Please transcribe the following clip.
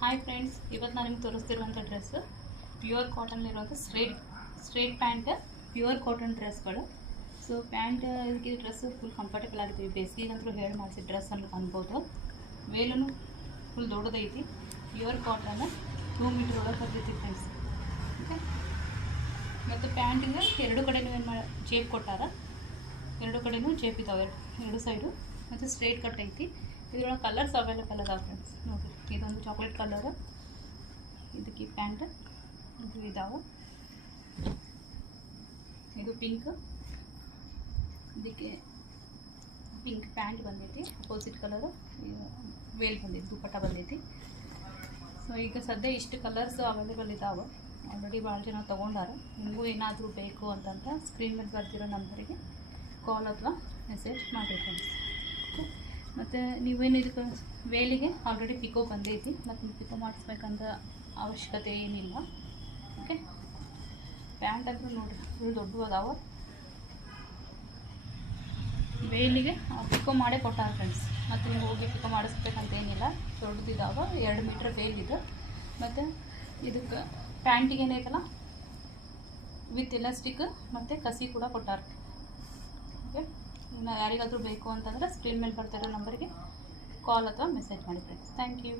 Hi friends, ಇವತ್ತು ನಾನು ನಿಮ್ಗೆ ತೋರಿಸ್ತಿರುವಂಥ ಡ್ರೆಸ್ ಪ್ಯೂರ್ ಕಾಟನ್ನಲ್ಲಿರುವಂಥ ಸ್ಟ್ರೇಟ್ ಪ್ಯಾಂಟ್, ಪ್ಯೂರ್ ಕಾಟನ್ ಡ್ರೆಸ್ಗಳು. ಸೊ ಪ್ಯಾಂಟ್ ಇದಕ್ಕೆ ಡ್ರೆಸ್ ಫುಲ್ ಕಂಫರ್ಟೇಬಲ್ ಆಗಿದೆ. ಬೇಸಿಗೆಗಂತೂ ಹೇಳಿ ಮಾಡಿಸಿ ಡ್ರೆಸ್ ಅಂತ ಅನ್ಬೋದು. ವೇಲೂ ಫುಲ್ ದೊಡ್ಡದೈತಿ. ಪ್ಯೂರ್ ಕಾಟನ್ 2 ಮೀಟರ್ ಒಳಗೆ ಬರ್ತೈತಿ ಫ್ರೆಂಡ್ಸ್. ಓಕೆ, ಮತ್ತು ಪ್ಯಾಂಟಿಗೆ ಎರಡು ಕಡೆನೂ ಏನು ಮಾಡಿ ಜೇಬ್ ಕೊಟ್ಟಾರ. ಎರಡು ಕಡೆನೂ ಜೇಬ್ ಇದ್ದಾವೆ, ಎರಡು ಸೈಡು. ಮತ್ತು ಸ್ಟ್ರೇಟ್ ಕಟ್ ಐತಿ. ಇದರೊಳಗೆ ಕಲರ್ಸ್ ಅವೈಲೇಬಲ್ ಅದಾವೆ ಫ್ರೆಂಡ್ಸ್. ನೋಡಿರಿ, ಇದೊಂದು ಚಾಕ್ಲೇಟ್ ಕಲರ್, ಇದಕ್ಕೆ ಪ್ಯಾಂಟ್ ಇದು ಇದಾವೆ. ಇದು ಪಿಂಕ್, ಇದಕ್ಕೆ ಪಿಂಕ್ ಪ್ಯಾಂಟ್ ಬಂದೈತಿ. ಅಪೋಸಿಟ್ ಕಲರು ವೇಲ್ ಬಂದೈತಿ, ದುಪ್ಪಟ್ಟ ಬಂದೈತಿ. ಸೊ ಈಗ ಸದ್ಯ ಇಷ್ಟು ಕಲರ್ಸ್ ಅವೈಲೇಬಲ್ ಇದ್ದಾವೆ. ಆಲ್ರೆಡಿ ಭಾಳ ಜನ ತೊಗೊಂಡಾರ. ನಿಮಗೂ ಏನಾದರೂ ಬೇಕು ಅಂತಂದ್ರೆ ಸ್ಕ್ರೀನ್ ಮೇಲೆ ಬರ್ತಿರೋ ನಂಬರಿಗೆ ಕಾಲ್ ಅಥವಾ ಮೆಸೇಜ್ ಮಾಡಿರಿ ಫ್ರೆಂಡ್ಸ್. ಮತ್ತು ನೀವೇನು ಇದಕ್ಕೆ ವೇಲಿಗೆ ಆಲ್ರೆಡಿ ಪಿಕೋ ಬಂದೈತಿ, ಮತ್ತು ಪಿಕೋ ಮಾಡಿಸ್ಬೇಕಂತ ಅವಶ್ಯಕತೆ ಏನಿಲ್ಲ. ಓಕೆ, ಪ್ಯಾಂಟ್ ಅಂತೂ ನೋಡಿರಿ ಫುಲ್ ದೊಡ್ಡವು ಅದಾವೆ. ವೇಲಿಗೆ ಪಿಕೋ ಮಾಡೇ ಕೊಟ್ಟಾರ ಫ್ರೆಂಡ್ಸ್. ಮತ್ತು ನೀವು ಹೋಗಿ ಪಿಕೋ ಮಾಡಿಸ್ಬೇಕಂತ ಏನಿಲ್ಲ, ದೊಡ್ಡದಿದ್ದಾವೆ. 2 ಮೀಟ್ರ್ ವೇಲ್ ಇದು. ಮತ್ತು ಇದಕ್ಕೆ ಪ್ಯಾಂಟಿಗೆ ಏನೈತಲ್ಲ ವಿತ್ ಎಲಾಸ್ಟಿಕ್ ಮತ್ತು ಕಸಿ ಕೂಡ ಕೊಟ್ಟಾರ. ಓಕೆ, ಇನ್ನು ಯಾರಿಗಾದರೂ ಬೇಕು ಅಂತಂದರೆ ಸ್ಕ್ರೀನ್ ಮೇಲೆ ಬರ್ತಿರೋ ನಂಬರಿಗೆ ಕಾಲ್ ಅಥವಾ ಮೆಸೇಜ್ ಮಾಡಿ ಫ್ರೆಂಡ್ಸ್. Thank you.